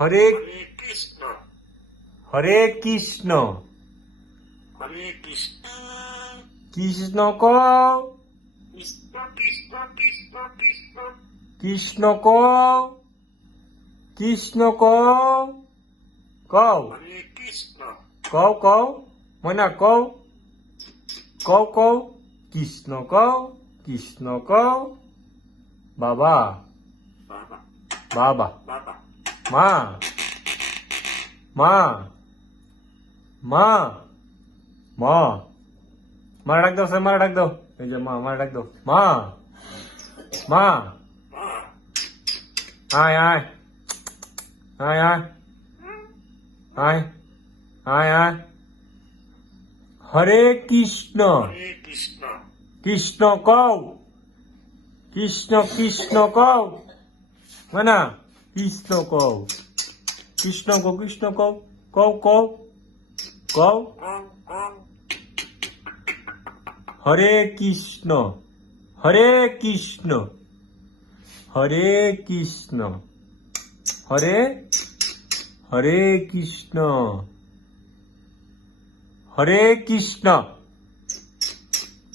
হরে হরে কৃষ্ণ হরে কৃষ্ণ হরে কৃষ্ণ কৃষ্ণ কও কৃষ্ণ কৃষ্ণ কৃষ্ণ কৃষ্ণ কৃষ্ণ কও কৃষ্ণ কও কও হরে কৃষ্ণ কও কও ময়না কও কও কও কৃষ্ণ কও কৃষ্ণ কও বাবা বাবা বাবা বাবা মা মা মা মা মারা ডাক দাও স্যার মারা ডাক দাও এই যে মা মারা ডাক দাও মা মা মা আয় আয় আয় আয় আয় আয় আয় হরে কৃষ্ণ হরে কৃষ্ণ কৃষ্ণ কও কৃষ্ণ কৃষ্ণ কও না কৃষ্ণ কও কৃষ্ণ কও কৃষ্ণ কও কও কও কও কং কং হরে কৃষ্ণ হরে কৃষ্ণ হরে কৃষ্ণ হরে হরে কৃষ্ণ হরে কৃষ্ণ